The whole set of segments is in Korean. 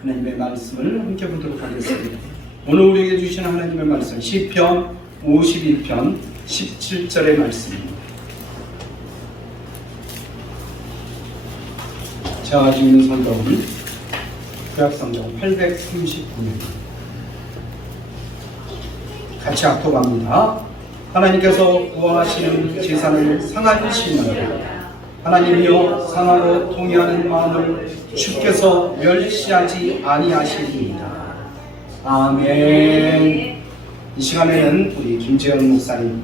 하나님의 말씀을 함께 보도록 하겠습니다. 오늘 우리에게 주신 하나님의 말씀 시편 52편 17절의 말씀입니다. 제가 가지고 있는 성경은 구약성경 839면 같이 합독합니다. 하나님께서 구원하시는 제사를 상하시느니라. 하나님이여 상하로 통회하는 마음을 주께서 멸시하지 아니하시리이다. 아멘. 이 시간에는 우리 김재현 목사님,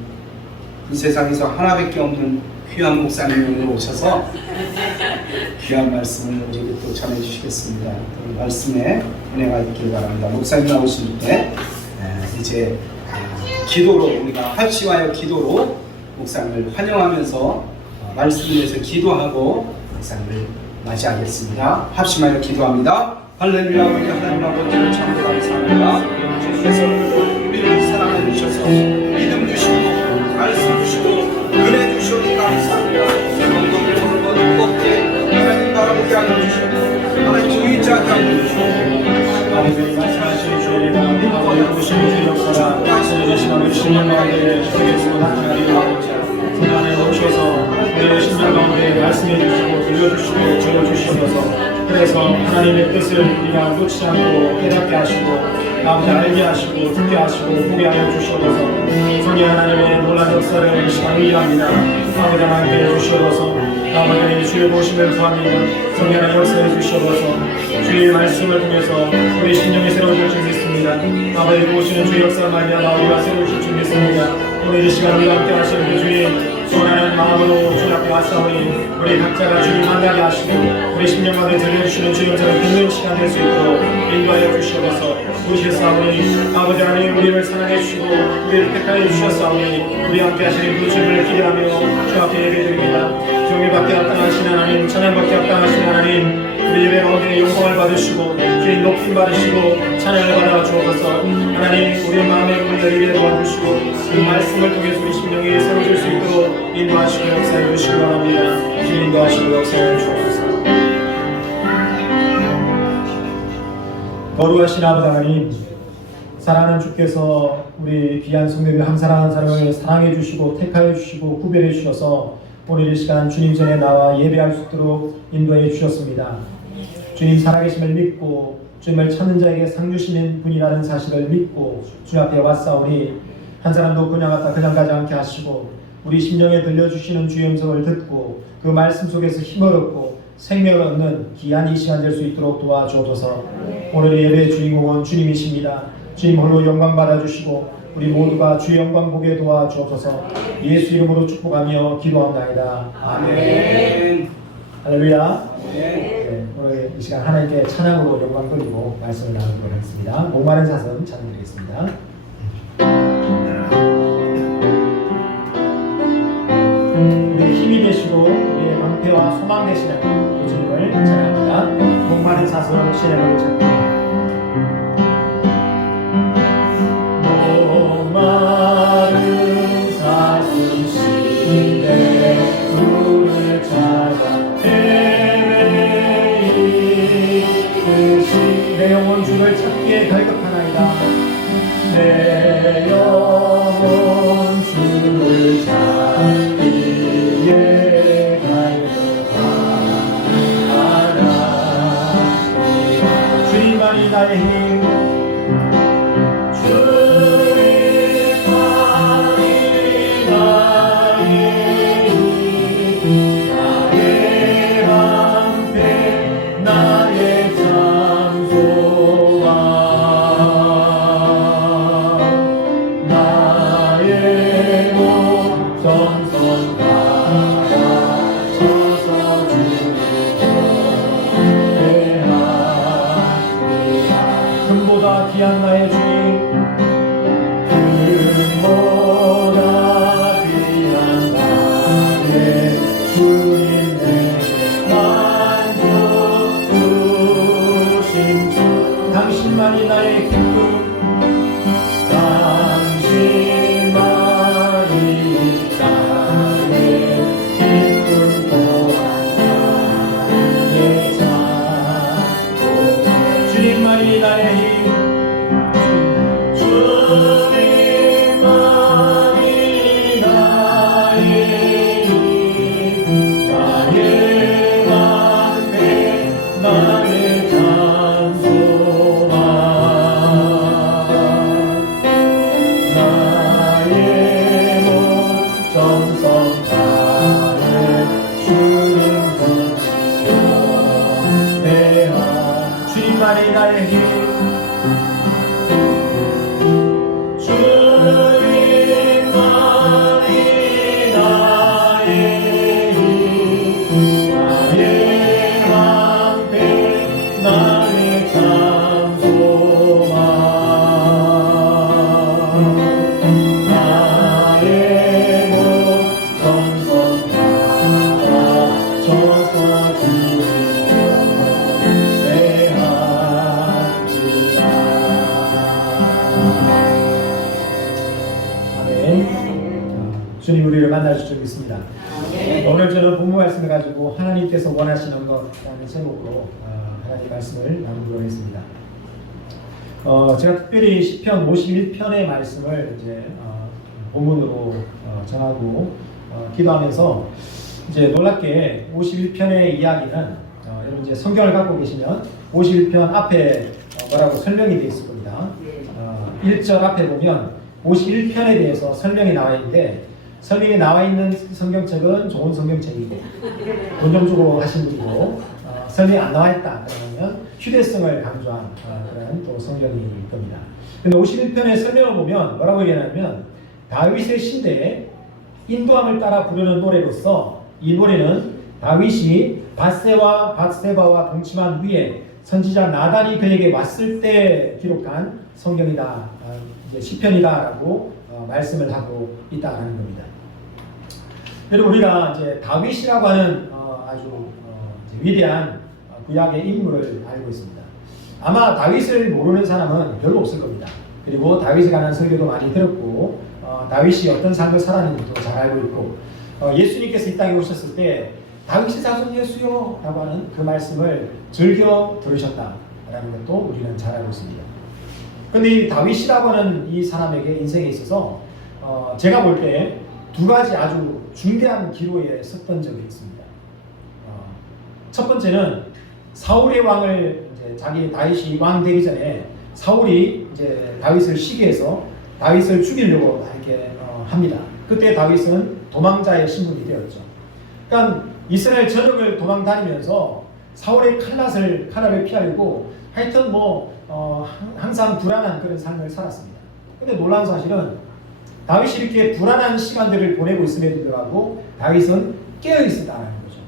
이 세상에서 하나밖에 없는 귀한 목사님이 오셔서 귀한 말씀을 우리에게 또 전해주시겠습니다. 그 말씀에 은혜가 있길 바랍니다. 목사님 나오실 때 이제 기도로 우리가 합심하여 기도로 목사님을 환영하면서 말씀을 위해서 기도하고 목사님을 맞이하겠습니다. 합심하여 기도합니다. 할렐루야. 우리 하나님 아버지를 참으로 감사합니다. 주께서 우리를 사랑해 주셔서 믿음 주시고 말씀 주시고 은혜 주시고 감사합니다. 영광을 모든 것에 하나님 바라보게 하여 주시고 하나님 의지하게 하여 주시고 아버지 말씀하신 주의 이름 아버지 보시는 주 역사라 오늘 시간을 신령 가운데 주께서 나타나리라. 성안에 오셔서 우리의 신령 가운데 말씀해 주시고 들려주시고 전해주시면서 그래서 하나님의 뜻을 우리가 놓지 않고 깨닫게 하시고 아버지 알게 하시고 듣게 하시고 보게 하여 주시옵소서. 성령 하나님의 놀라운 역사를 이 시간 의뢰합니다. 아버지 하나님께 주시옵소서. 아버지 하나님 주의 보심을 구합니다. 성령 하나님 역사해 주시옵소서. 주의 말씀을 통해서 우리 심령이 새로워질 줄 믿습니다. 아버지 보시는 주의 역사를 말미암아 우리가 새로워질 줄 믿습니다. 오늘 이 시간 우리가 함께 하시는 그 주의 소원하는 마음으로 주 앞에 왔사오니 우리 각자가 주님 만나게 하시고 우리 심령 가운데 들려주시는 주의 음성을 듣는 시간 될 수 있도록 인도하여 주시옵소서. 오실사오니 아버지 하나님 우리를 사랑해 주시고 우리를 택하여 주셨사오니 우리 함께 하시는 그 주님을 기대하며 주 앞에 예배드립니다. 종일밖에 합당하신 하나님, 찬양밖에 합당하신 하나님, 우리 예배 가운데 영광을 받으시고 주님 높임 받으시고 찬양을 받아 주옵소서. 하나님 우리 마음의 문을 열리게 도와주시고 그 말씀을 통해서 우리 심령이 새로워질 수 있도록 인도하시고 역사해 주시기 바랍니다. 주님 인도하시고 역사해 주옵소서. 거룩하신 아버지 하나님, 사랑하는 주께서 우리 귀한 성도들 한 사람 한 사람을 사랑해 주시고 택하여 주시고 구별해 주셔서 오늘 이 시간 주님 전에 나와 예배할 수 있도록 인도해 주셨습니다. 주님 살아계심을 믿고 주님을 찾는 자에게 상 주시는 분이라는 사실을 믿고 주 앞에 왔사오니 한 사람도 그냥 갔다 그냥 가지 않게 하시고 우리 심령에 들려주시는 주의 음성을 듣고 그 말씀 속에서 힘을 얻고 생명을 얻는 귀한 이 시간 될 수 있도록 도와주옵소서. 오늘 예배의 주인공은 주님이십니다. 주님 홀로 영광 받아주시고 우리 모두가 주의 영광 보게 도와주옵소서. 예수 이름으로 축복하며 기도합나이다. 아멘. 할렐루야. 네, 오늘 이 시간 하나님께 찬양으로 영광 돌리고 말씀을 나누도록 하겠습니다. 목마른 사슴 찬양드리겠습니다. 우리의 힘이 되시고 우리의 방패와 소망 되시는 그 주님을 찬양합니다. 목마른 사슴 시내를 찾고 목마른 사슴 시내 물을 찾아 내 영혼 주를 찾기에 갈급하나이다. 내 영혼 주를 찾기에 갈급하나이다. 주님만이 나의 힘 나의 힘 주님만이 나의 힘 나의 방패 나의 장소만 나의 몸 정성하라 저서 주리라 내하리라. 아멘. 주님 우리를 만나실 줄 믿습니다. 오늘 저는 본문 말씀을 가지고 하나님께서 원하시는 것이라는 제목으로 하나님 말씀을 나누기로 했습니다. 제가 특별히 시편 51편의 말씀을 이제 본문으로 전하고 기도하면서 이제 놀랍게 51편의 이야기는 여러분 이제 성경을 갖고 계시면 51편 앞에 뭐라고 설명이 되어 있을 겁니다. 1절 앞에 보면 51편에 대해서 설명이 나와 있는데 설명이 나와 있는 성경책은 좋은 성경책이고 돈 좀 주고 하신 분이고 설명이 안 나와 있다 그러면 휴대성을 강조한 그런 또 성경이 겁니다. 근데 51편의 설명을 보면 뭐라고 얘기하냐면 다윗의 시대에 인도함을 따라 부르는 노래로서 이 노래는 다윗이 밧세바와 동침한 후에 선지자 나단이 그에게 왔을 때 기록한 성경이다, 이제 시편이다라고 말씀을 하고 있다라는 겁니다. 여러분 우리가 이제 다윗이라고 하는 아주 위대한 구약의 인물을 알고 있습니다. 아마 다윗을 모르는 사람은 별로 없을 겁니다. 그리고 다윗에 관한 설교도 많이 들었고 다윗이 어떤 삶을 살았는지도 잘 알고 있고 예수님께서 이 땅에 오셨을 때 다윗의 자손 예수요 라고 하는 그 말씀을 즐겨 들으셨다라는 것도 우리는 잘 알고 있습니다. 그런데 이 다윗이라고 하는 이 사람에게 인생에 있어서 제가 볼 때 두 가지 아주 중대한 기로에 섰던 적이 있습니다. 첫 번째는 사울의 왕을 이제 자기 다윗이 왕 되기 전에 사울이 이제 다윗을 시기해서 다윗을 죽이려고 이렇게 합니다. 그때 다윗은 도망자의 신분이 되었죠. 그러니까 이스라엘 전역을 도망 다니면서 사울의 칼날을 피하려고 하여튼 항상 불안한 그런 삶을 살았습니다. 근데 놀라운 사실은 다윗이 이렇게 불안한 시간들을 보내고 있음에도 불구하고 다윗은 깨어 있었다는 거죠.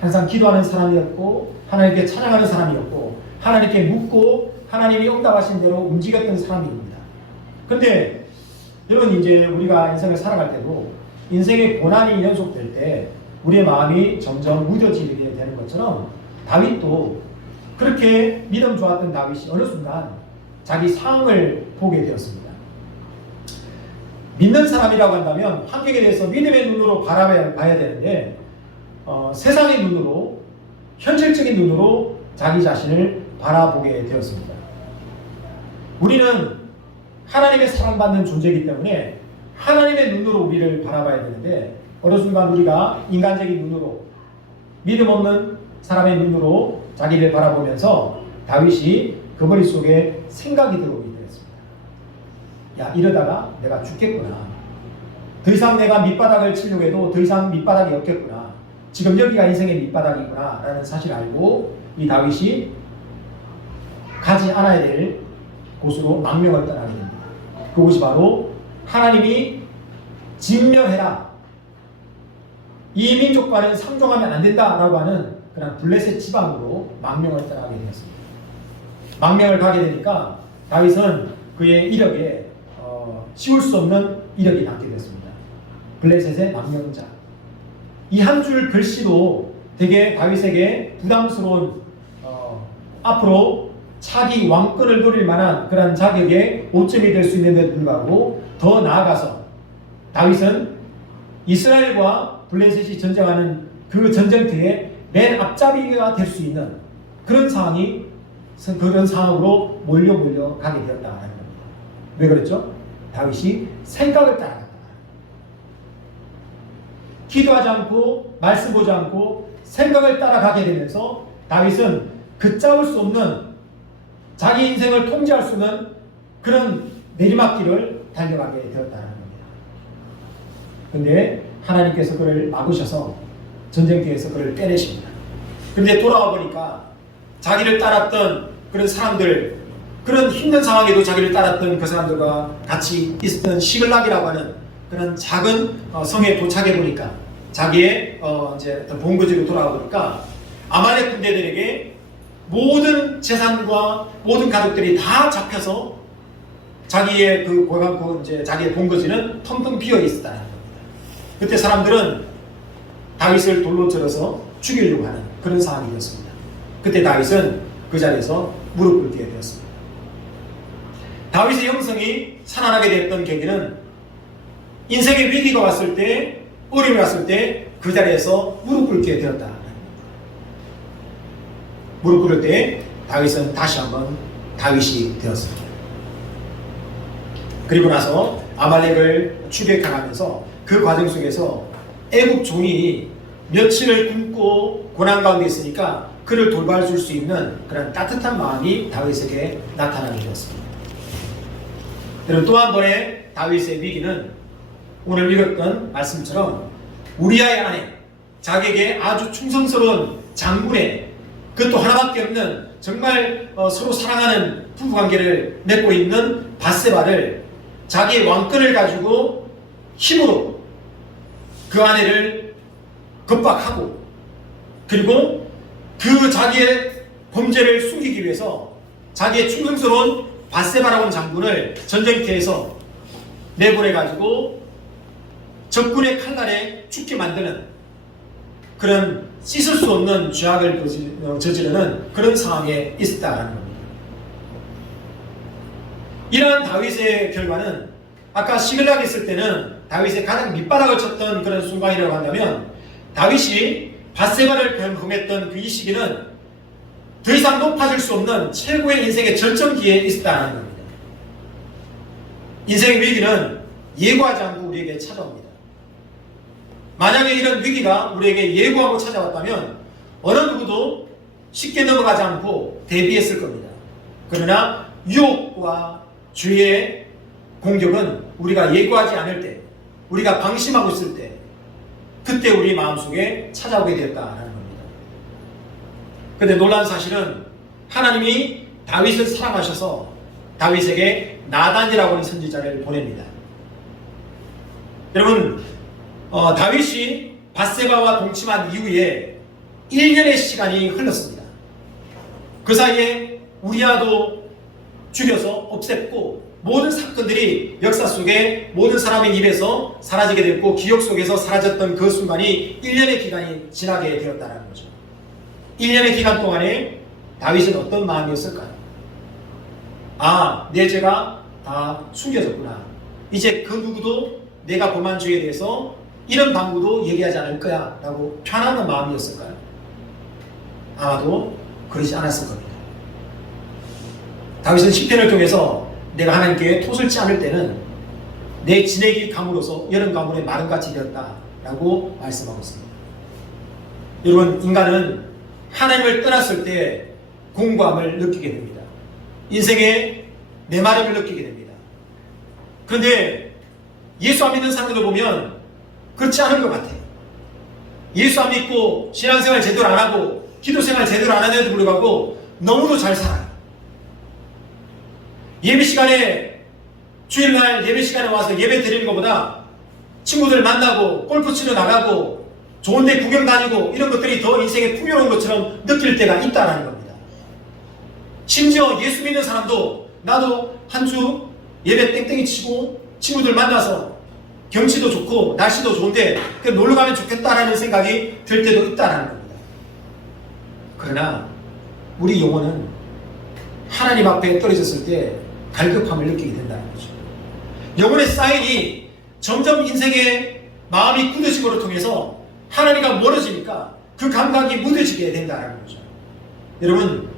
항상 기도하는 사람이었고 하나님께 찬양하는 사람이었고 하나님께 묻고 하나님이 응답하신 대로 움직였던 사람입니다. 그런데 여러분 이제 우리가 인생을 살아갈 때도 인생의 고난이 연속될 때 우리의 마음이 점점 무뎌지게 되는 것처럼 다윗도 그렇게 믿음 좋았던 다윗이 어느 순간 자기 상황을 보게 되었습니다. 믿는 사람이라고 한다면 환경에 대해서 믿음의 눈으로 바라봐야 되는데 세상의 눈으로 현실적인 눈으로 자기 자신을 바라보게 되었습니다. 우리는 하나님의 사랑받는 존재이기 때문에 하나님의 눈으로 우리를 바라봐야 되는데 어느 순간 우리가 인간적인 눈으로 믿음 없는 사람의 눈으로 자기를 바라보면서 다윗이 그 머릿속에 생각이 들어오게 되었습니다. 야, 이러다가 내가 죽겠구나. 더 이상 내가 밑바닥을 치려고 해도 더 이상 밑바닥이 없겠구나. 지금 여기가 인생의 밑바닥이구나 라는 사실을 알고 이 다윗이 가지 않아야 될 곳으로 망명을 떠나게 됩니다. 그곳이 바로 하나님이 진멸해라, 이 민족과는 상종하면 안 된다라고 하는 그런 블레셋 지방으로 망명을 떠나게 되었습니다. 망명을 가게 되니까 다윗은 그의 이력에 지울 수 없는 이력이 남게 됐습니다. 블레셋의 망명자. 이 한 줄 글씨도 되게 다윗에게 부담스러운 앞으로 차기 왕권을 노릴 만한 그런 자격의 오점이 될 수 있는데도 불구하고 더 나아가서 다윗은 이스라엘과 블레셋이 전쟁하는 그 전쟁터에 맨 앞잡이가 될 수 있는 그런 상황으로 몰려가게 되었다는 겁니다. 왜 그랬죠? 다윗이 생각을 따라갔다. 기도하지 않고 말씀 보지 않고 생각을 따라가게 되면서 다윗은 걷잡을 수 없는 자기 인생을 통제할 수 없는 그런 내리막길을 달려가게 되었다는 겁니다. 그런데 하나님께서 그를 막으셔서 전쟁터에서 그를 떼내십니다. 그런데 돌아와 보니까 자기를 따랐던 그런 사람들, 그런 힘든 상황에도 자기를 따랐던 그 사람들과 같이 있었던 시글락이라고 하는 그런 작은 성에 도착해 보니까 자기의 이제 본거지로 돌아가 보니까 아말렉 군대들에게 모든 재산과 모든 가족들이 다 잡혀서 자기의 이제 자기의 본거지는 텅텅 비어 있었다는 겁니다. 그때 사람들은 다윗을 돌로 찔러서 죽이려고 하는 그런 상황이었습니다. 그때 다윗은 그 자리에서 무릎 꿇게 되었습니다. 다윗의 형성이 살아나게 되었던 계기는 인생의 위기가 왔을 때, 어려움이 왔을 때 그 자리에서 무릎 꿇게 되었다. 무릎 꿇을 때 다윗은 다시 한번 다윗이 되었습니다. 그리고 나서 아말렉을 추격하면서 그 과정 속에서 애국 종이 며칠을 굶고 고난 가운데 있으니까 그를 돌봐줄 수 있는 그런 따뜻한 마음이 다윗에게 나타나게 되었습니다. 여러분, 또 한 번의 다윗의 위기는 오늘 읽었던 말씀처럼 우리아의 아내, 자기에게 아주 충성스러운 장군의, 그것도 하나밖에 없는 정말 서로 사랑하는 부부관계를 맺고 있는 밧세바를 자기의 왕권을 가지고 힘으로 그 아내를 겁박하고, 그리고 그 자기의 범죄를 숨기기 위해서 자기의 충성스러운 밧세바라고 하는 장군을 전쟁터에서 내보내가지고 적군의 칼날에 죽게 만드는 그런 씻을 수 없는 죄악을 저지르는 그런 상황에 있었다는 겁니다. 이러한 다윗의 결과는 아까 시글락에 있을 때는 다윗의 가장 밑바닥을 쳤던 그런 순간이라고 한다면, 다윗이 밧세바를 범했던 그 이 시기는 더 이상 높아질 수 없는 최고의 인생의 절정기에 있었다는 겁니다. 인생의 위기는 예고하지 않고 우리에게 찾아옵니다. 만약에 이런 위기가 우리에게 예고하고 찾아왔다면 어느 누구도 쉽게 넘어가지 않고 대비했을 겁니다. 그러나 유혹과 죄의 공격은 우리가 예고하지 않을 때, 우리가 방심하고 있을 때, 그때 우리 마음속에 찾아오게 되었다는 겁니다. 그런데 놀라운 사실은 하나님이 다윗을 사랑하셔서 다윗에게 나단이라고 하는 선지자를 보냅니다. 여러분, 다윗이 밧세바와 동침한 이후에 1년의 시간이 흘렀습니다. 그 사이에 우리아도 죽여서 없앴고, 모든 사건들이 역사 속에 모든 사람의 입에서 사라지게 됐고, 기억 속에서 사라졌던 그 순간이 1년의 기간이 지나게 되었다는 거죠. 1년의 기간 동안에 다윗은 어떤 마음이었을까요? 아, 내 죄가 다 숨겨졌구나. 이제 그 누구도 내가 범한 죄에 대해서 이런 방구도 얘기하지 않을 거야 라고 편안한 마음이었을까요? 아마도 그러지 않았을 겁니다. 다윗은 시편을 통해서 내가 하나님께 토설지 않을 때는 내 진액이 감으로서 여름 가물에 마름같이 되었다 라고 말씀하고 있습니다. 여러분, 인간은 하나님을 떠났을 때 공고함을 느끼게 됩니다. 인생의 메마름을 느끼게 됩니다. 그런데 예수 안 믿는 사람들을 보면 그렇지 않은 것 같아요. 예수 안 믿고 신앙생활 제대로 안 하고 기도생활 제대로 안 하는데도 불구하고 너무도 잘 살아요. 예배 시간에, 주일날 예배 시간에 와서 예배 드리는 것보다 친구들 만나고 골프 치러 나가고 좋은 데 구경 다니고 이런 것들이 더 인생에 풍요로운 것처럼 느낄 때가 있다는 겁니다. 심지어 예수 믿는 사람도 나도 한 주 예배 땡땡이 치고 친구들 만나서 경치도 좋고 날씨도 좋은데 놀러 가면 좋겠다라는 생각이 들 때도 있다는 겁니다. 그러나 우리 영혼은 하나님 앞에 떨어졌을 때 갈급함을 느끼게 된다는 거죠. 영혼의 사인이 점점 인생의 마음이 굳어짐으로 통해서 하나님과 멀어지니까 그 감각이 무뎌지게 된다는 거죠. 여러분,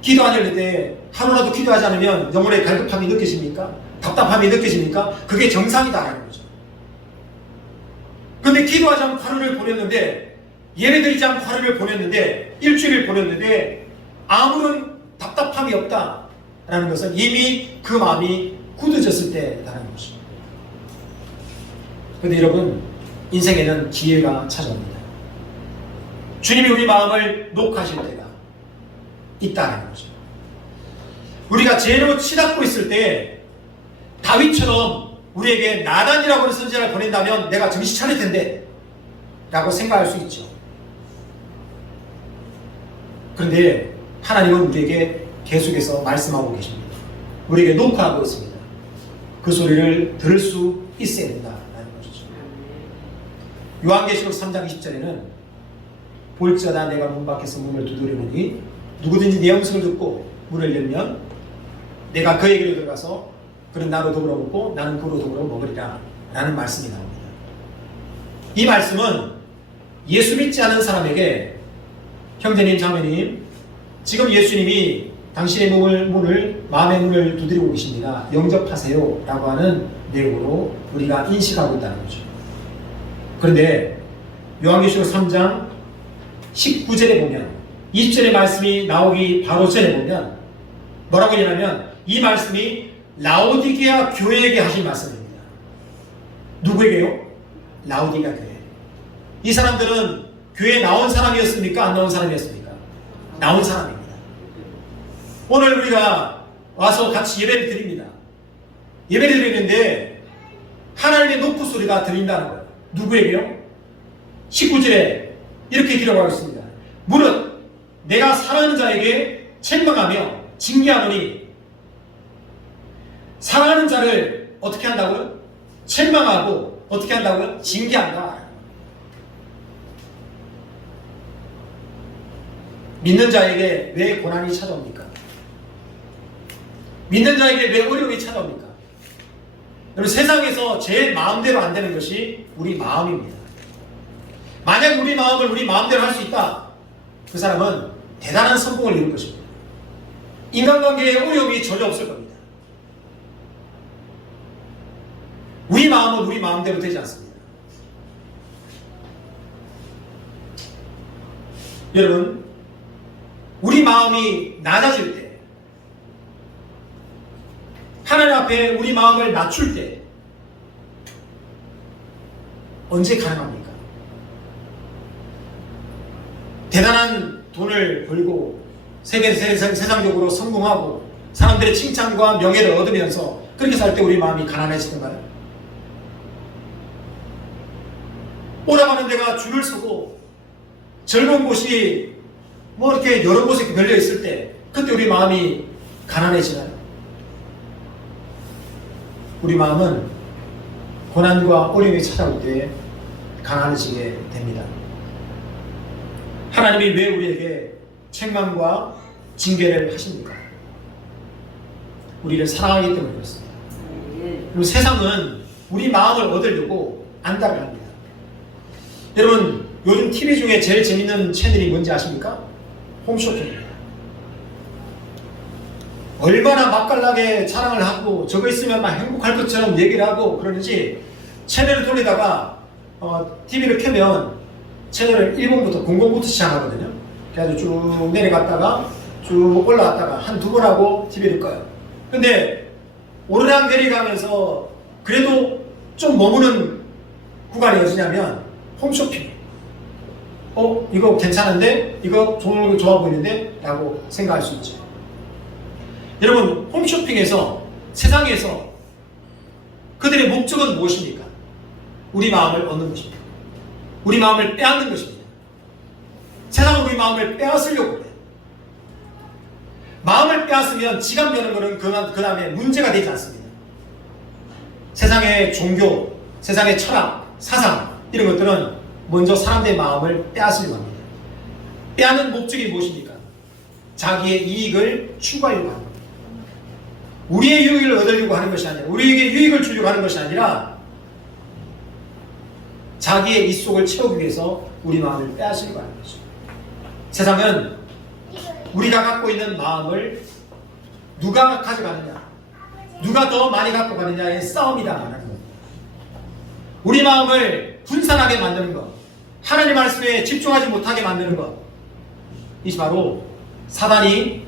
기도하실 때 하루라도 기도하지 않으면 영혼의 갈급함이 느껴집니까? 답답함이 느껴집니까? 그게 정상이다라는 거죠. 그런데 기도하지 않고 하루를 보냈는데, 예배드리지 않고 하루를 보냈는데, 일주일을 보냈는데 아무런 답답함이 없다라는 것은 이미 그 마음이 굳어졌을 때라는 거죠. 그런데 여러분, 인생에는 기회가 찾아옵니다. 주님이 우리 마음을 녹하실 때가 있다는 거죠. 우리가 죄로 치닫고 있을 때 다윗처럼 우리에게 나단이라고 하는 선지자를 보낸다면 내가 정신 차릴 텐데 라고 생각할 수 있죠. 그런데 하나님은 우리에게 계속해서 말씀하고 계십니다. 우리에게 녹화하고 있습니다. 그 소리를 들을 수 있어야 된다라는 것이죠. 요한계시록 3장 20절에는 볼지어다 내가 문 밖에서 문을 두드리노니 누구든지 내 음성을 듣고 문을 열면 내가 그에게로 들어가서 그는 나로 더불어 먹고 나는 그로 더불어 먹으리라 라는 말씀이 나옵니다. 이 말씀은 예수 믿지 않은 사람에게 형제님 자매님 지금 예수님이 당신의 문을 마음의 문을 두드리고 계십니다. 영접하세요 라고 하는 내용으로 우리가 인식하고 있다는 거죠. 그런데 요한계시록 3장 19절에 보면 20절의 말씀이 나오기 바로 전에 보면 뭐라고 하냐면 이 말씀이 라오디게아 교회에게 하신 말씀입니다. 누구에게요? 라오디게아 교회. 이 사람들은 교회에 나온 사람이었습니까? 안 나온 사람이었습니까? 나온 사람입니다. 오늘 우리가 와서 같이 예배를 드립니다. 예배를 드리는데 하나님의 높은 소리가 들린다는 거예요. 누구에게요? 19절에 이렇게 기록하고 있습니다. 무릇 내가 사랑하는 자에게 책망하며 징계하노니 사랑하는 자를 어떻게 한다고요? 책망하고 어떻게 한다고요? 징계한다. 믿는 자에게 왜 고난이 찾아옵니까? 믿는 자에게 왜 어려움이 찾아옵니까? 여러분 세상에서 제일 마음대로 안 되는 것이 우리 마음입니다. 만약 우리 마음을 우리 마음대로 할 수 있다. 그 사람은 대단한 성공을 이룰 것입니다. 인간관계에 어려움이 전혀 없을 겁니다. 우리 마음은 우리 마음대로 되지 않습니다. 여러분 우리 마음이 낮아질 때 하나님 앞에 우리 마음을 낮출 때 언제 가능합니까? 대단한 돈을 벌고 세상적으로 성공하고 사람들의 칭찬과 명예를 얻으면서 그렇게 살 때 우리 마음이 가난해지던가요? 오라가는 데가 줄을 서고 젊은 곳이 뭐 이렇게 여러 곳에 널려 있을 때 그때 우리 마음이 가난해지나요? 우리 마음은 고난과 어려움이 찾아올 때 가난해지게 됩니다. 하나님이 왜 우리에게 책망과 징계를 하십니까? 우리를 사랑하기 때문에 그렇습니다. 그리고 세상은 우리 마음을 얻으려고 안달을 합니다. 여러분 요즘 TV 중에 제일 재밌는 채널이 뭔지 아십니까? 홈쇼핑입니다. 얼마나 맛깔나게 자랑을 하고 저거 있으면 막 행복할 것처럼 얘기를 하고 그러는지 채널을 돌리다가 TV를 켜면 채널을 1번부터 00부터 시작하거든요. 그래서 쭉 내려갔다가 쭉 올라갔다가 한 두 번 하고 TV를 꺼요. 근데 오르락 내리가면서 그래도 좀 머무는 구간이 어디냐면 홈쇼핑. 이거 괜찮은데? 이거 좋아 보이는데? 라고 생각할 수 있죠. 여러분 홈쇼핑에서 세상에서 그들의 목적은 무엇입니까? 우리 마음을 얻는 것입니다. 우리 마음을 빼앗는 것입니다. 세상은 우리 마음을 빼앗으려고 해요. 마음을 빼앗으면 지갑 여는 것은 그 다음에 문제가 되지 않습니다. 세상의 종교, 세상의 철학, 사상 이런 것들은 먼저 사람들의 마음을 빼앗으려고 합니다. 빼앗는 목적이 무엇입니까? 자기의 이익을 추구하려고 합니다. 우리의 유익을 얻으려고 하는 것이 아니라 우리에게 유익을 주려고 하는 것이 아니라 자기의 입속을 채우기 위해서 우리 마음을 빼앗으려고 하는 것이죠. 세상은 우리가 갖고 있는 마음을 누가 가져가느냐 누가 더 많이 갖고 가느냐의 싸움이다 하는 겁니다. 우리 마음을 분산하게 만드는 것 하나님 말씀에 집중하지 못하게 만드는 것 이것이 바로 사단이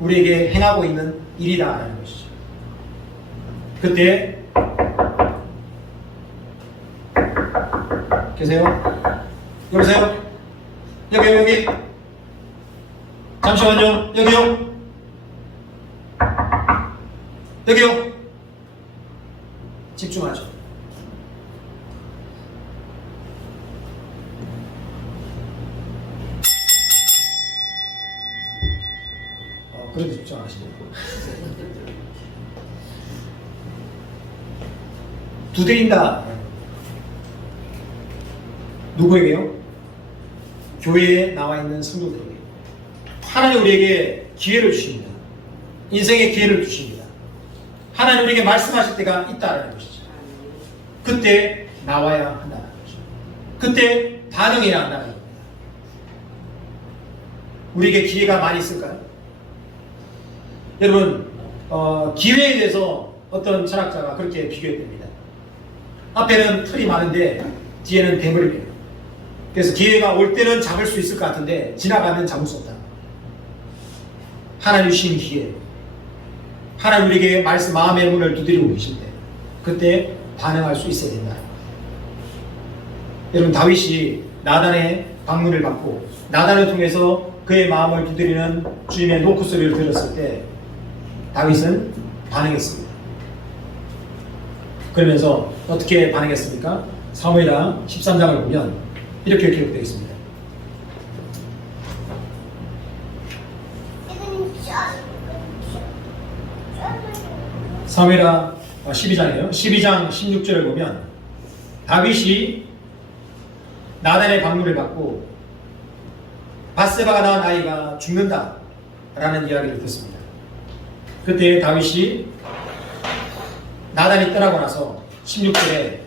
우리에게 행하고 있는 일이다라는 것이죠. 그때 계세요? 여보세요? 여기 잠시만요. 여기요? 여기요. 집중하죠. 그래도 집중하시죠. 두드린다. 누구에게요? 교회에 나와 있는 성도들에게. 하나님 우리에게 기회를 주십니다. 인생의 기회를 주십니다. 하나님 우리에게 말씀하실 때가 있다는 것이죠. 그때 나와야 한다는 것이죠. 그때 반응해야 한다는 겁니다. 우리에게 기회가 많이 있을까요? 여러분, 기회에 대해서 어떤 철학자가 그렇게 비교했답니다. 앞에는 틀이 많은데 뒤에는 대물이에요. 그래서 기회가 올 때는 잡을 수 있을 것 같은데 지나가면 잡을 수 없다. 하나님 주신 기회, 하나님 우리에게 마음의 문을 두드리고 계신데 그때 반응할 수 있어야 된다. 여러분, 다윗이 나단의 방문을 받고 나단을 통해서 그의 마음을 두드리는 주님의 노크 소리를 들었을 때 다윗은 반응했습니다. 그러면서 어떻게 반응했습니까? 사무엘하 13장을 보면 이렇게 기록되어 있습니다. 사무엘하 12장이에요. 12장 16절을 보면 다윗이 나단의 방문을 받고 밧세바가 낳은 아이가 죽는다 라는 이야기를 듣습니다. 그때 다윗이 나단이 떠나고 나서 16절에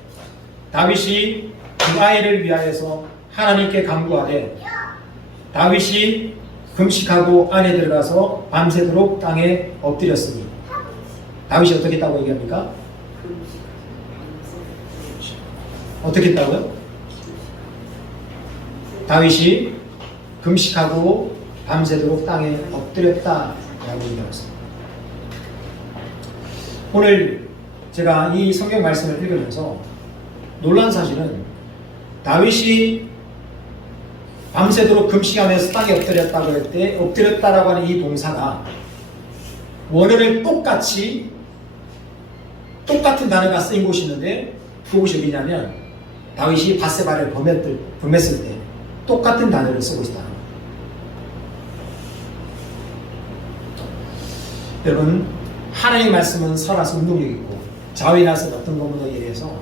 다윗이 그 아이를 위하여서 하나님께 간구하되 다윗이 금식하고 안에 들어가서 밤새도록 땅에 엎드렸으니 다윗이 어떻게 했다고 얘기합니까? 어떻게 했다고요? 다윗이 금식하고 밤새도록 땅에 엎드렸다라고 얘기했습니다. 오늘 제가 이 성경 말씀을 읽으면서 놀란 사실은 다윗이 밤새도록 금식하면서 땅에 엎드렸다고 할 때 엎드렸다라고 하는 이 동사가 원어를 똑같은 단어가 쓰인 곳이 있는데 그곳이 어디냐면 다윗이 밧세바를 범했을 때 똑같은 단어를 쓰고 있다. 여러분, 하나님의 말씀은 살아서 운동력이 있고 자위나서 어떤 것보다 예리해서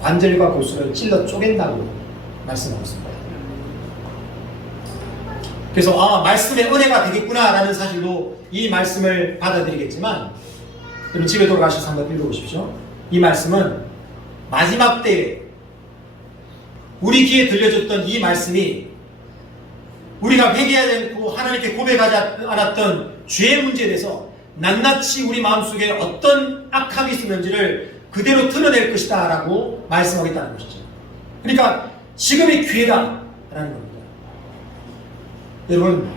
관절과 골수를 찔러 쪼갠다고 말씀하고 있습니다. 그래서 말씀의 은혜가 되겠구나 라는 사실로 이 말씀을 받아들이겠지만 여러분 집에 돌아가셔서 한번 읽어보십시오. 이 말씀은 마지막 때에 우리 귀에 들려줬던 이 말씀이 우리가 회개하지 않고 하나님께 고백하지 않았던 죄의 문제에 대해서 낱낱이 우리 마음속에 어떤 악함이 있었는지를 그대로 드러낼 것이다 라고 말씀하겠다는 것이죠. 그러니까 지금이 기회다 라는 겁니다. 여러분,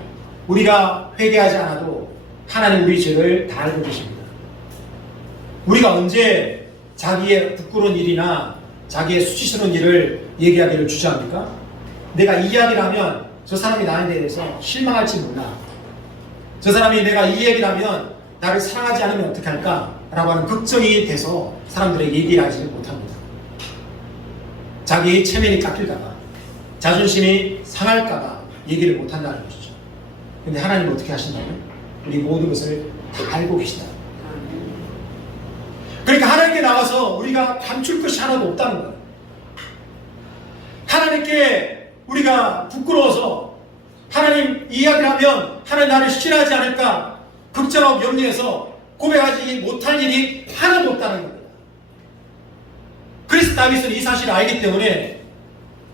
우리가 회개하지 않아도 하나님 우리 죄를 다 알고 계십니다. 우리가 언제 자기의 부끄러운 일이나 자기의 수치스러운 일을 얘기하기를 주저합니까? 내가 이 이야기를 하면 저 사람이 나에 대해서 실망할지 몰라. 저 사람이 내가 이 얘기를 하면 나를 사랑하지 않으면 어떻게 할까? 라고 하는 걱정이 돼서 사람들에게 얘기를 하지 못합니다. 자기의 체면이 깎일까봐, 자존심이 상할까봐 얘기를 못한다는 것이죠. 근데 하나님은 어떻게 하신다면 우리 모든 것을 다 알고 계시다. 그러니까 하나님께 나와서 우리가 감출 것이 하나도 없다는 거예요. 하나님께 우리가 부끄러워서 하나님 이야기를 하면 하나님 나를 싫어하지 않을까 걱정하고 염려해서 고백하지 못할 일이 하나도 없다는 겁니다. 그래서 다윗은 이 사실을 알기 때문에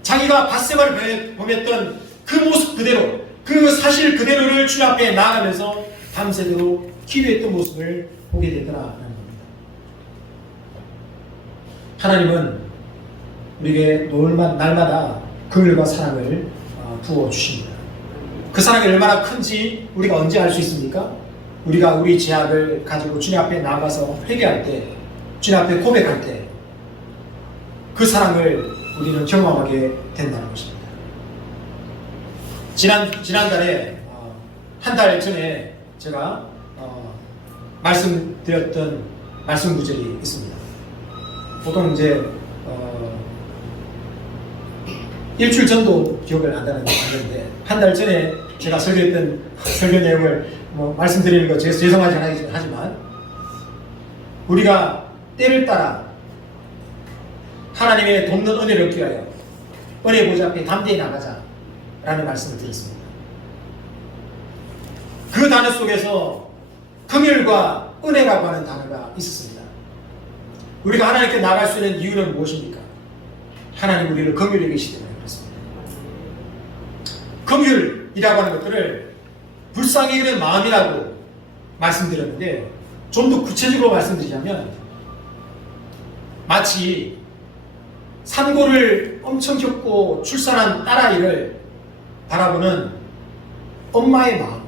자기가 밧세바를 범했던 그 모습 그대로, 그 사실 그대로를 주님 앞에 나아가면서 밤새도록 기도했던 모습을 보게 되더라라는 겁니다. 하나님은 우리에게 날마다 긍휼과 사랑을 부어주십니다. 그 사랑이 얼마나 큰지 우리가 언제 알 수 있습니까? 우리가 우리 죄악을 가지고 주님 앞에 나가서 회개할 때, 주님 앞에 고백할 때 그 사랑을 우리는 경험하게 된다는 것입니다. 지난달에 한 달 전에 제가 말씀드렸던 말씀 구절이 있습니다. 보통 이제 일주일 전도 기억을 안 나는데 한 달 전에 제가 설교했던 설교 내용을 말씀드리는 거 죄송하지 하지만 우리가 때를 따라 하나님의 돕는 은혜를 얻기 위하여 은혜 보좌 앞에 담대히 나가자 라는 말씀을 드렸습니다. 그 단어 속에서 긍휼과 은혜라고 하는 단어가 있었습니다. 우리가 하나님께 나갈 수 있는 이유는 무엇입니까? 하나님 우리를 긍휼히 계시기 때문에 그렇습니다. 긍휼이라고 하는 것들을 불쌍히 여기는 마음이라고 말씀드렸는데 좀 더 구체적으로 말씀드리자면 마치 산고를 엄청 겪고 출산한 딸아이를 바라보는 엄마의 마음입니다.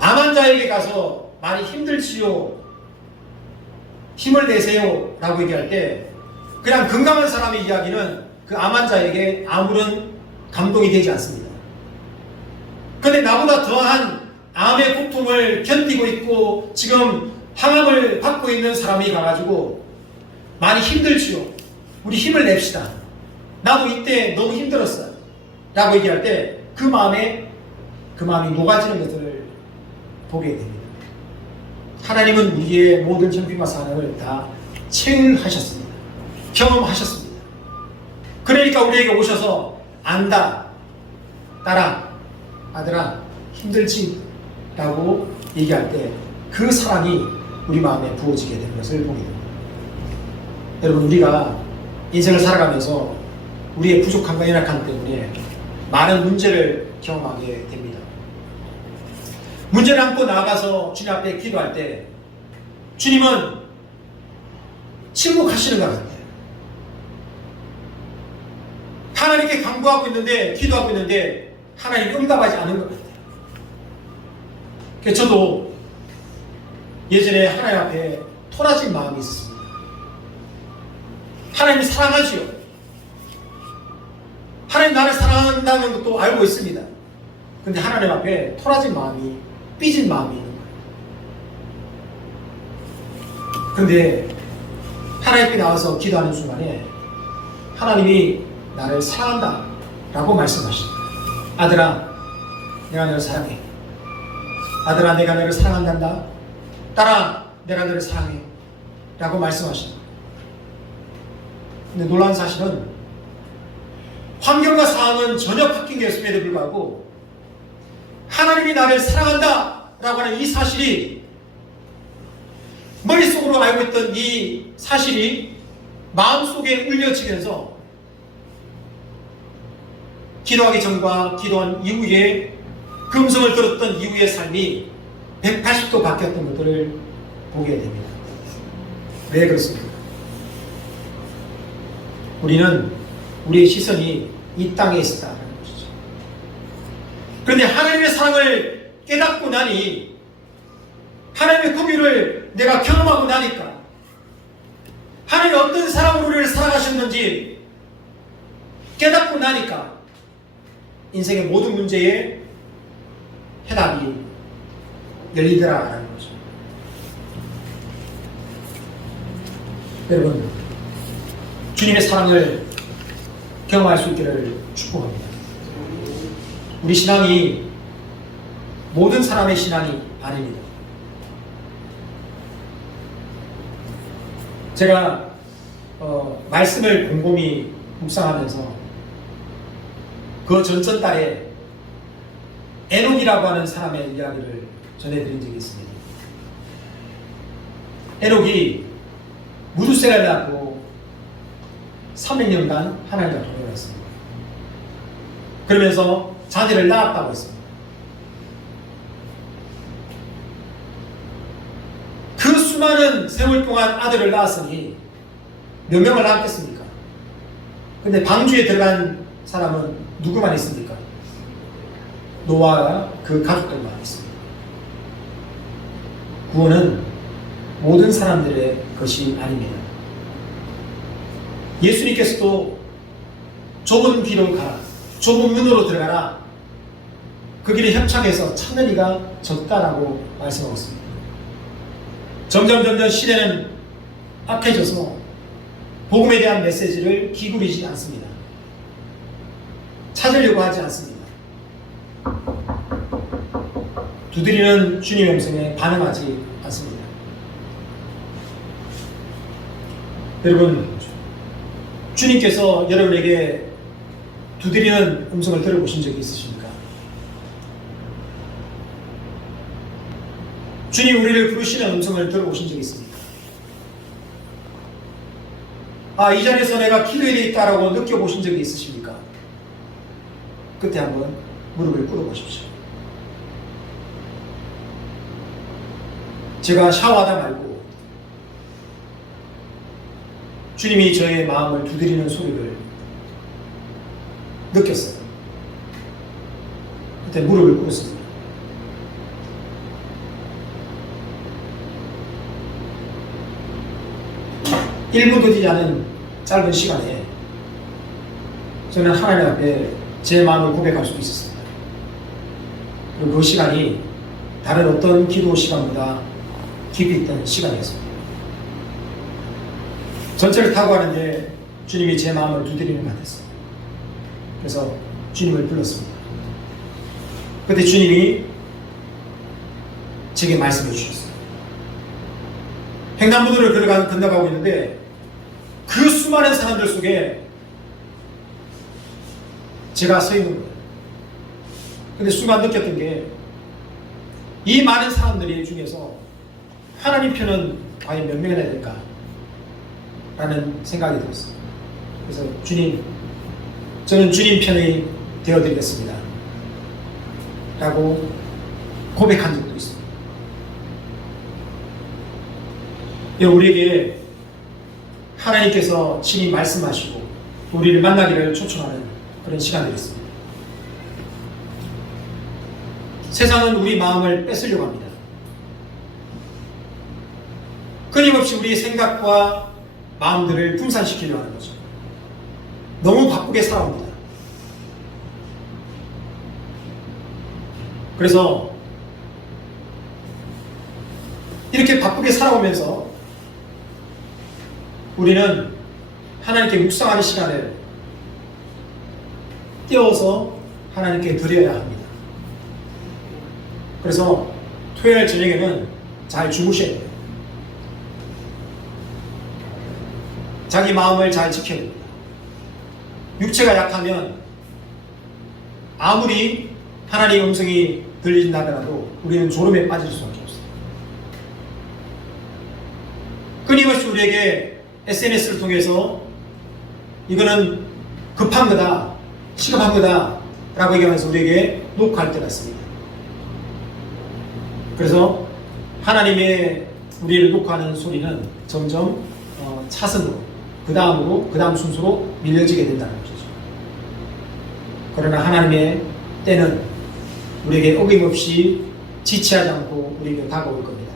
암 환자에게 가서 많이 힘들지요, 힘을 내세요 라고 얘기할 때 그냥 건강한 사람의 이야기는 그 암 환자에게 아무런 감동이 되지 않습니다. 그런데 나보다 더한 암의 고통을 견디고 있고 지금 항암을 받고 있는 사람이 가가지고 많이 힘들지요, 우리 힘을 냅시다, 나도 이때 너무 힘들었어요 라고 얘기할 때 그 마음이 녹아지는 것들을 보게 됩니다. 하나님은 우리의 모든 형편과 사정을 다 체험하셨습니다. 경험하셨습니다. 그러니까 우리에게 오셔서 안다, 딸아, 아들아, 힘들지? 라고 얘기할 때 그 사랑이 우리 마음에 부어지게 되는 것을 보게 됩니다. 여러분, 우리가 인생을 살아가면서 우리의 부족함과 연약함 때문에 많은 문제를 경험하게 됩니다. 문제를 안고 나아가서 주님 앞에 기도할 때 주님은 침묵하시는 것 같아요. 하나님께 간구하고 있는데, 기도하고 있는데 하나님이 응답하지 않은 것 같아요. 그래서 저도 예전에 하나님 앞에 토라진 마음이 있었습니다. 하나님이 사랑하지요. 하나님 나를 사랑한다는 것도 알고 있습니다. 그런데 하나님 앞에 토라진 마음이, 삐진 마음이 있는 거예요. 그런데 하나님께 나와서 기도하는 순간에 하나님이 나를 사랑한다 라고 말씀하십니다. 아들아, 내가 너를 사랑해. 아들아, 내가 너를 사랑한단다. 딸아, 내가 너를 사랑해 라고 말씀하십니다. 근데 놀라운 사실은 환경과 상황은 전혀 바뀐 게 없음에도 불구하고 하나님이 나를 사랑한다 라고 하는 이 사실이, 머릿속으로 알고 있던 이 사실이 마음속에 울려지면서 기도하기 전과 기도한 이후에 그 음성을 들었던 이후의 삶이 180도 바뀌었던 것들을 보게 됩니다. 왜 그렇습니까? 우리는 우리의 시선이 이 땅에 있었다는 것이죠. 그런데 하나님의 사랑을 깨닫고 나니, 하나님의 긍휼을 내가 경험하고 나니까, 하나님이 어떤 사랑으로 우리를 사랑하셨는지 깨닫고 나니까 인생의 모든 문제에 해답이 열리더라라는 거죠. 여러분, 주님의 사랑을 경험할 수 있기를 축복합니다. 우리 신앙이 모든 사람의 신앙이 아닙니다. 제가 말씀을 곰곰이 묵상하면서 그 전전달에 에녹이라고 하는 사람의 이야기를 전해드린 적이 있습니다. 에녹이 무두세라를 낳고 300년간 하나님과 동행했습니다. 그러면서 자녀를 낳았다고 했습니다. 그 수많은 세월 동안 아들을 낳았으니 몇 명을 낳았겠습니까? 근데 방주에 들어간 사람은 누구만 있습니까? 노아와 그 가족들만 있습니다. 구원은 모든 사람들의 것이 아닙니다. 예수님께서도 좁은 길로 가라, 좁은 문으로 들어가라 그 길이 협착해서 찾는 이가 적다라고 말씀하고 있습니다. 점점 시대는 악해져서 복음에 대한 메시지를 기울이지 않습니다. 찾으려고 하지 않습니다. 두드리는 주님의 음성에 반응하지 않습니다. 여러분, 주님께서 여러분에게 두드리는 음성을 들어보신 적이 있으십니까? 주님 우리를 부르시는 음성을 들어보신 적이 있습니까? 아, 이 자리에서 내가 기도해야 되겠다라고 느껴보신 적이 있으십니까? 그때 한번 무릎을 꿇어보십시오. 제가 샤워하다 말고 주님이 저의 마음을 두드리는 소리를 느꼈어요. 그때 무릎을 꿇었습니다. 일분도 되지 않은 짧은 시간에 저는 하나님 앞에 제 마음을 고백할 수 있었습니다. 그리고 그 시간이 다른 어떤 기도 시간보다 깊이 있던 시간이었습니다. 전철을 타고 가는데 주님이 제 마음을 두드리는 것 같았어요. 그래서 주님을 불렀습니다. 그때 주님이 제게 말씀해 주셨어요. 횡단보도를 건너가고 있는데 그 수많은 사람들 속에 제가 서 있는 거예요. 근데 순간 느꼈던 게 이 많은 사람들 중에서 하나님 편은 과연 몇 명이나 될까? 라는 생각이 들었어요. 그래서 주님, 저는 주님 편이 되어드리겠습니다. 라고 고백한 적도 있습니다. 우리에게 하나님께서 친히 말씀하시고 우리를 만나기를 초청하는 그런 시간들이 있습니다. 세상은 우리 마음을 뺏으려고 합니다. 끊임없이 우리의 생각과 마음들을 분산시키려고 하는 거죠. 너무 바쁘게 살아옵니다. 그래서 이렇게 바쁘게 살아오면서 우리는 하나님께 묵상하는 시간을 띄워서 하나님께 드려야 합니다. 그래서 토요일 저녁에는 잘 주무셔야 돼요. 자기 마음을 잘 지켜야 됩니다. 육체가 약하면 아무리 하나님의 음성이 들린다 하더라도 우리는 졸음에 빠질 수밖에 없어요. 끊임없이 우리에게 SNS를 통해서 이거는 급한 거다, 시급한 거다 라고 얘기하면서 우리에게 녹화할 때가 있습니다. 그래서 하나님의 우리를 녹화하는 소리는 점점 차선으로, 그 다음 순서로 밀려지게 된다는 것이죠. 그러나 하나님의 때는 우리에게 어김없이 지체하지 않고 우리에게 다가올 겁니다.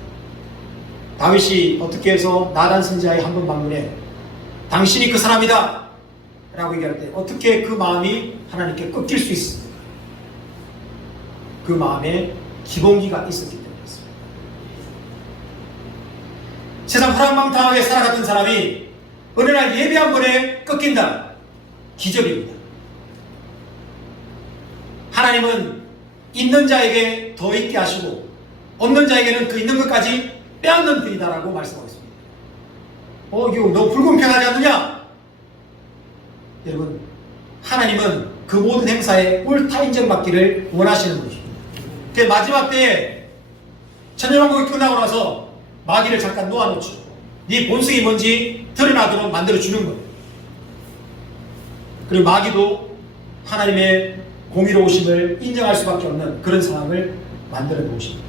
다윗이 어떻게 해서 나단 선지자의 한 번 방문에 당신이 그 사람이다 라고 얘기할 때 어떻게 그 마음이 하나님께 꺾일 수 있습니까? 그 마음에 기본기가 있었기 때문이었습니다. 세상 화랑방탕하게 살아갔던 사람이 어느 날 예배 한 번에 꺾인다. 기적입니다. 하나님은 있는 자에게 더 있게 하시고 없는 자에게는 그 있는 것까지 빼앗는 분이다라고 말씀하고 있습니다. 이거 너무 불공평하지 않느냐? 여러분, 하나님은 그 모든 행사에 옳다 인정받기를 원하시는 분이십니다. 그 마지막 때에 천년왕국이 끝나고 나서 마귀를 잠깐 놓아놓죠. 네 본성이 뭔지 드러나도록 만들어주는 거예요. 그리고 마귀도 하나님의 공의로우심을 인정할 수밖에 없는 그런 상황을 만들어 놓으십니다.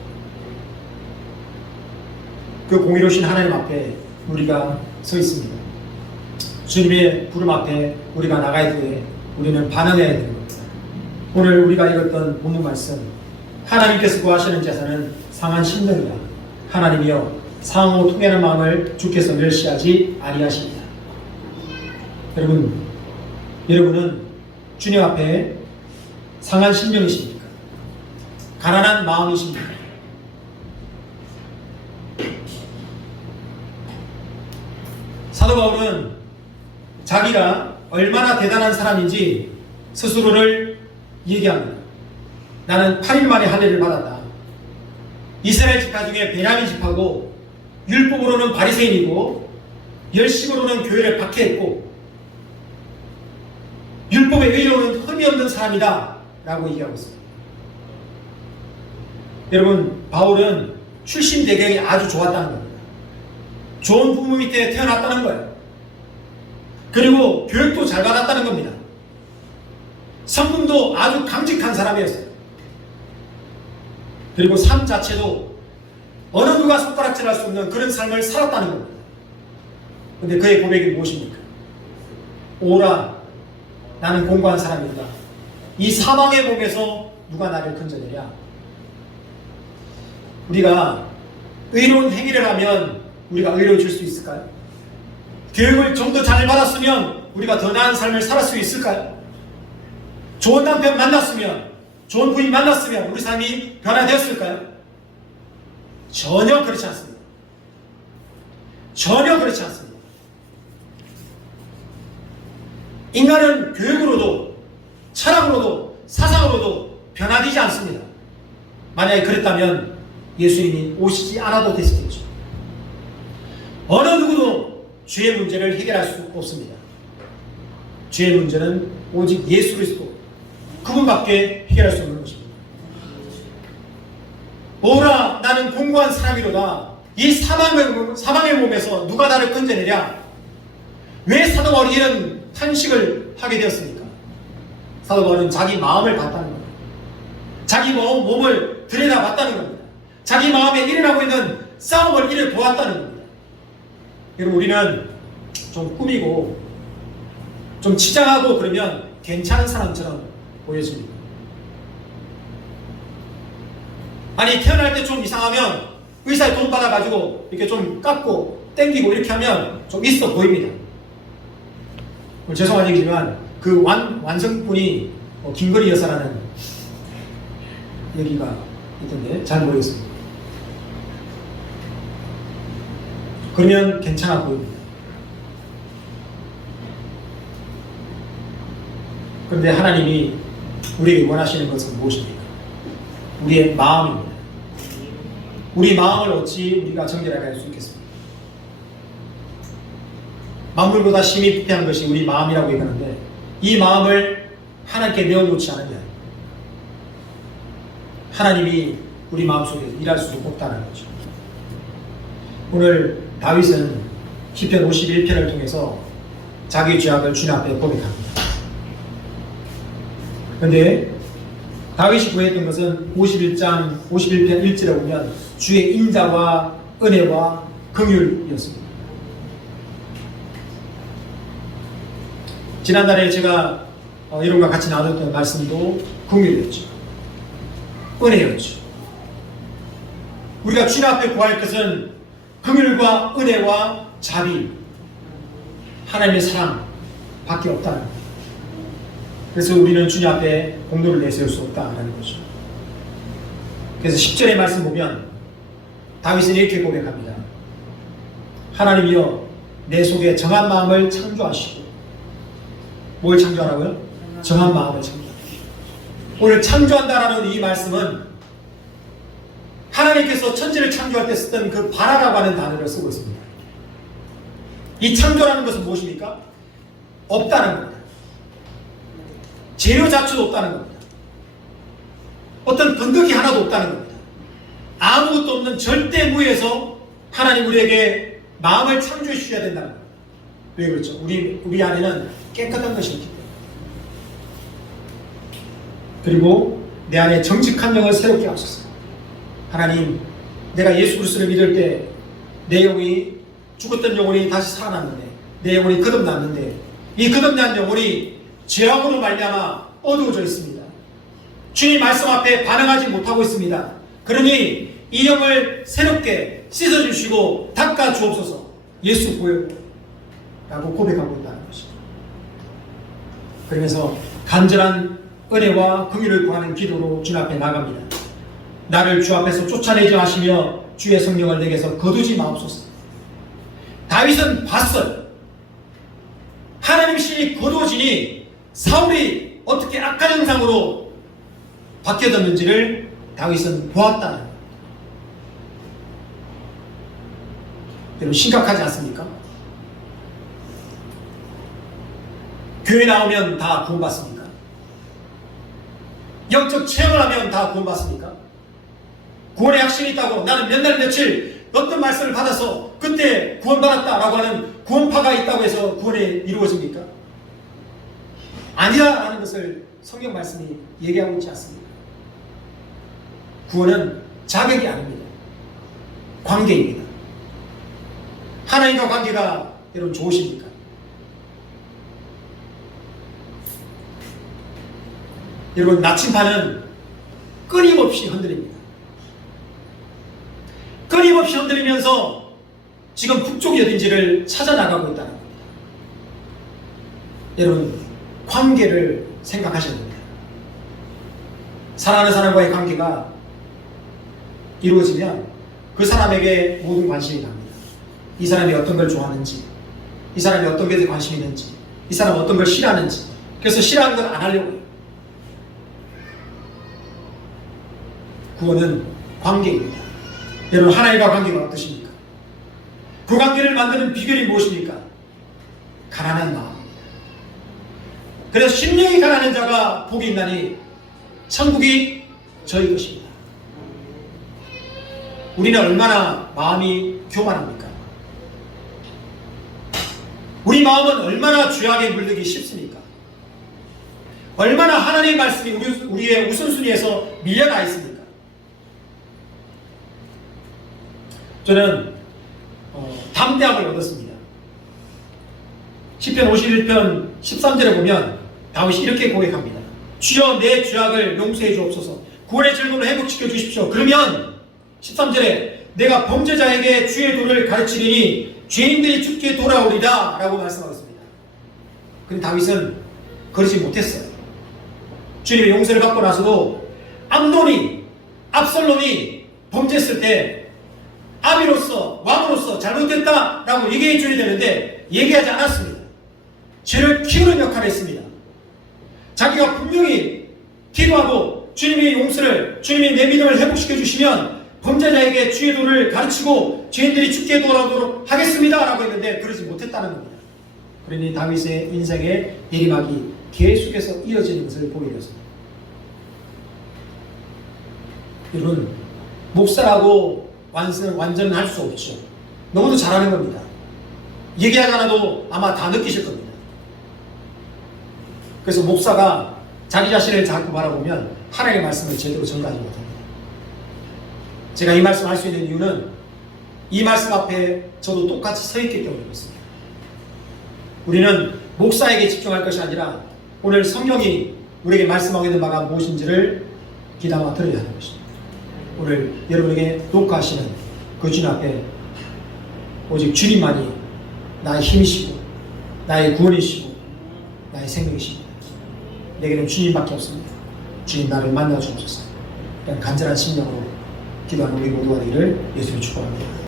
그 공의로우신 하나님 앞에 우리가 서 있습니다. 주님의 부름 앞에 우리가 나가야 돼. 우리는 반응해야 되는 겁니다. 오늘 우리가 읽었던 본문 말씀, 하나님께서 구하시는 제사는 상한 심령이라. 하나님이여 상호 통하는 마음을 주께서 멸시하지 아니하십니다. 여러분은 주님 앞에 상한 심령이십니까? 가난한 마음이십니까? 사도 바울은 자기가 얼마나 대단한 사람인지 스스로를 얘기합니다. 나는 8일 만에 할례를 받았다. 이스라엘 지파 중에 베냐민 지파고 율법으로는 바리새인이고 열심으로는 교회를 박해했고 율법의 의로는 흠이 없는 사람이다 라고 얘기하고 있습니다. 여러분, 바울은 출신 배경이 아주 좋았다는 겁니다. 좋은 부모 밑에 태어났다는 거예요. 그리고 교육도 잘 받았다는 겁니다. 성품도 아주 강직한 사람이었어요. 그리고 삶 자체도 어느 누가 손가락질할 수 없는 그런 삶을 살았다는 겁니다. 근데 그의 고백이 무엇입니까? 오라, 나는 공고한 사람이다. 이 사망의 몸에서 누가 나를 건져내랴? 우리가 의로운 행위를 하면 우리가 의로워질 수 있을까요? 교육을 좀 더 잘 받았으면 우리가 더 나은 삶을 살 수 있을까요? 좋은 남편 만났으면, 좋은 부인 만났으면 우리 삶이 변화되었을까요? 전혀 그렇지 않습니다. 전혀 그렇지 않습니다. 인간은 교육으로도 철학으로도 사상으로도 변화되지 않습니다. 만약에 그랬다면 예수님이 오시지 않아도 됐겠죠. 어느 누구도 죄의 문제를 해결할 수 없습니다. 죄의 문제는 오직 예수 그리스도 그분밖에 해결할 수 없는 것입니다. 오라, 나는 공고한 사람이로다. 이 사망의 몸에서 누가 나를 건져내랴? 왜 사도 바울이 이런 탄식을 하게 되었습니까? 사도 바울은 자기 마음을 봤다는 겁니다. 자기 몸을 들여다봤다는 겁니다. 자기 마음에 일어나고 있는 싸움을 이를 보았다는 겁니다. 여러분, 우리는 좀 꾸미고 좀 치장하고 그러면 괜찮은 사람처럼 보여집니다. 아니, 태어날 때 좀 이상하면 의사에 돈 받아가지고 이렇게 좀 깎고 땡기고 이렇게 하면 좀 있어 보입니다. 죄송한 얘기지만 그 완성분이 김건희 여사라는 얘기가 있던데 잘 모르겠습니다. 그러면 괜찮아 보입니다. 그런데 하나님이 우리에게 원하시는 것은 무엇입니까? 우리의 마음입니다. 우리 마음을 어찌 우리가 정결하게 할 수 있겠습니까? 만물보다 심히 부패한 것이 우리 마음이라고 얘기하는데 이 마음을 하나님께 내어놓지 않으면 하나님이 우리 마음속에 일할 수 없다는 거죠. 오늘 다윗은 시편 51편을 통해서 자기 죄악을 주님 앞에 고백합니다. 그런데 다윗이 구했던 것은 51편 1절에 보면 주의 인자와 은혜와 긍휼이었습니다. 지난달에 제가 여러분과 같이 나눴던 말씀도 긍휼이었죠. 은혜였죠. 우리가 주님 앞에 구할 것은 긍휼과 은혜와 자비, 하나님의 사랑 밖에 없다는 거예요. 그래서 우리는 주님 앞에 공로를 내세울 수 없다는 거죠. 그래서 10절의 말씀 보면 다윗은 이렇게 고백합니다. 하나님이여, 내 속에 정한 마음을 창조하시고. 뭘 창조하라고요? 정한 마음을 창조하시고. 오늘 창조한다라는 이 말씀은 하나님께서 천지를 창조할 때 쓰던 그 바라라고 하는 단어를 쓰고 있습니다. 이 창조라는 것은 무엇입니까? 없다는 겁니다. 재료 자체도 없다는 겁니다. 어떤 건더기 하나도 없다는 겁니다. 아무것도 없는 절대무에서 하나님 우리에게 마음을 창조해 주셔야 된다는 겁니다. 왜 그렇죠? 우리 안에는 깨끗한 것이 있기 때문에. 그리고 내 안에 정직한 영을 새롭게 하소서. 하나님, 내가 예수 그리스도를 믿을 때 내 영이 죽었던 영혼이 다시 살아났는데, 내 영혼이 거듭났는데, 이 거듭난 영혼이 죄악으로 말미암아 어두워져 있습니다. 주님 말씀 앞에 반응하지 못하고 있습니다. 그러니 이 영을 새롭게 씻어주시고 닦아주옵소서. 예수 구해요 라고 고백하고 있다는 것이죠. 그러면서 간절한 은혜와 긍휼을 구하는 기도로 주님 앞에 나갑니다. 나를 주 앞에서 쫓아내지 마시며 주의 성령을 내게서 거두지 마옵소서. 다윗은 봤어요. 하나님 신이 거두어지니 사울이 어떻게 악한 형상으로 바뀌어졌는지를 다윗은 보았다는 거예요. 여러분 심각하지 않습니까? 교회 나오면 다 구원받습니까? 영적 체험을 하면 다 구원받습니까? 구원의 확신이 있다고 나는 몇 날 며칠 어떤 말씀을 받아서 그때 구원받았다라고 하는 구원파가 있다고 해서 구원이 이루어집니까? 아니라라는 것을 성경 말씀이 얘기하고 있지 않습니까? 구원은 자격이 아닙니다. 관계입니다. 하나님과 관계가 여러분 좋으십니까? 여러분 나침반은 끊임없이 흔들립니다. 끊임없이 흔들리면서 지금 북쪽이 어딘지를 찾아나가고 있다는 겁니다. 여러분 관계를 생각하셔야 됩니다. 사랑하는 사람과의 관계가 이루어지면 그 사람에게 모든 관심이 갑니다. 이 사람이 어떤 걸 좋아하는지, 이 사람이 어떤 것에 관심이 있는지, 이 사람은 어떤 걸 싫어하는지. 그래서 싫어하는 걸 안 하려고 해요. 구원은 관계입니다. 여러분 하나님과 관계가 어떠십니까? 그 관계를 만드는 비결이 무엇입니까? 가난한 마음입니다. 그래서 심령이 가난한 자가 복이 있나니 천국이 저희 것입니다. 우리는 얼마나 마음이 교만합니까? 우리 마음은 얼마나 죄악에 물들기 쉽습니까? 얼마나 하나님의 말씀이 우리의 우선순위에서 밀려나 있습니까? 저는 담대함을 얻었습니다. 시편 51편 13절에 보면 다윗이 이렇게 고백합니다. 주여 내 죄악을 용서해 주옵소서. 구원의 즐거움을 회복시켜 주십시오. 그러면 13절에 내가 범죄자에게 주의 도를 가르치리니 죄인들이 죽게 돌아오리라 라고 말씀하고 있습니다. 그런데 다윗은 그러지 못했어요. 주님의 용서를 받고 나서도 암논이 압살롬이 범죄했을 때 아비로서 왕으로서 잘못됐다라고 얘기해 줘야 되는데 얘기하지 않았습니다. 죄를 키우는 역할을 했습니다. 자기가 분명히 기도하고 주님의 용서를, 주님의 내 믿음을 회복시켜 주시면 범죄자에게 주의 도를 가르치고 죄인들이 죽게 돌아오도록 하겠습니다 라고 했는데 그러지 못했다는 겁니다. 그러니 다윗의 인생의 내리막이 계속해서 이어지는 것을 보게 되었습니다. 여러분 목사라고 완전할 수 없죠. 너무도 잘하는 겁니다. 얘기하지 않아도 아마 다 느끼실 겁니다. 그래서 목사가 자기 자신을 자꾸 바라보면 하나님의 말씀을 제대로 전가하지 못합니다. 제가 이 말씀을 할 수 있는 이유는 이 말씀 앞에 저도 똑같이 서 있기 때문에 그렇습니다. 우리는 목사에게 집중할 것이 아니라 오늘 성령이 우리에게 말씀하고 있는 바가 무엇인지를 귀담아 들어야 하는 것입니다. 오늘 여러분에게 녹화하시는 그 주님 앞에 오직 주님만이 나의 힘이시고 나의 구원이시고 나의 생명이십니다. 내게는 주님밖에 없습니다. 주님 나를 만나 주옵소서. 그냥 간절한 심령으로 기도하는 우리 모두가 되기를 예수님 축복합니다.